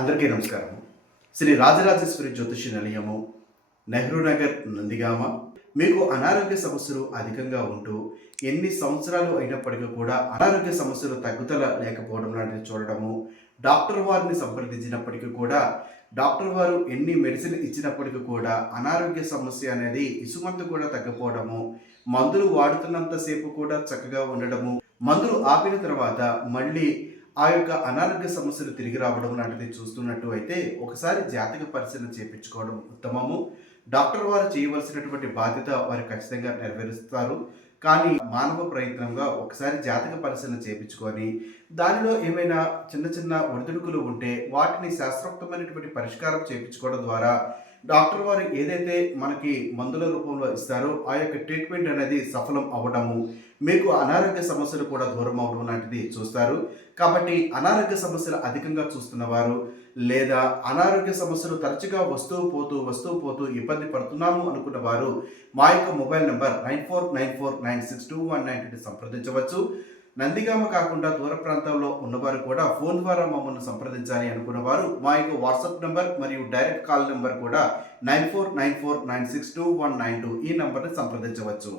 అందరికీ నమస్కారం. శ్రీ రాజరాజేశ్వరి జ్యోతిష నిలయము, నెహ్రూ నగర్, నందిగామ. మీకు అనారోగ్య సమస్యలు అధికంగా ఉంటూ ఎన్ని సంవత్సరాలు అయినప్పటికీ కూడా అనారోగ్య సమస్యలు తగ్గుదల లేకపోవడం లాంటిది చూడడము, డాక్టర్ వారిని సంప్రదించినప్పటికీ కూడా డాక్టర్ వారు ఎన్ని మెడిసిన్ ఇచ్చినప్పటికీ కూడా అనారోగ్య సమస్య అనేది ఇసుమంతు కూడా తగ్గిపోవడము, మందులు వాడుతున్నంతసేపు కూడా చక్కగా ఉండడము, మందులు ఆపిన తర్వాత మళ్ళీ ఆ యొక్క అనారోగ్య సమస్యలు తిరిగి రావడం లాంటిది చూస్తున్నట్టు అయితే ఒకసారి జాతక పరిశీలన చేయించుకోవడం ఉత్తమము. డాక్టర్ వారు చేయవలసినటువంటి బాధ్యత వారు ఖచ్చితంగా నెరవేరుస్తారు. కానీ మానవ ప్రయత్నంగా ఒకసారి జాతక పరిశీలన చేయించుకొని దానిలో ఏమైనా చిన్న చిన్న ఒడిదుడుకులు ఉంటే వాటిని శాస్త్రోక్తమైనటువంటి పరిష్కారం చేయించుకోవడం ద్వారా డాక్టర్ వారు ఏదైతే మనకి మందుల రూపంలో ఇస్తారో ఆ యొక్క ట్రీట్మెంట్ అనేది సఫలం అవ్వడము, మీకు అనారోగ్య సమస్యలు కూడా దూరం అవ్వడం లాంటిది చూస్తారు. కాబట్టి అనారోగ్య సమస్యలు అధికంగా చూస్తున్నవారు లేదా అనారోగ్య సమస్యలు తరచుగా వస్తూ పోతూ ఇబ్బంది పడుతున్నాము అనుకున్న వారు మా యొక్క మొబైల్ నెంబర్ 9494962192 సంప్రదించవచ్చు. నందిగామ కాకుండా దూర ప్రాంతాల్లో ఉన్నవారు కూడా ఫోన్ ద్వారా మమ్మల్ని సంప్రదించాలి అనుకున్నవారు మా యొక్క వాట్సాప్ నెంబర్ మరియు డైరెక్ట్ కాల్ నెంబర్ కూడా 9494962192 ఈ నంబర్ని సంప్రదించవచ్చు.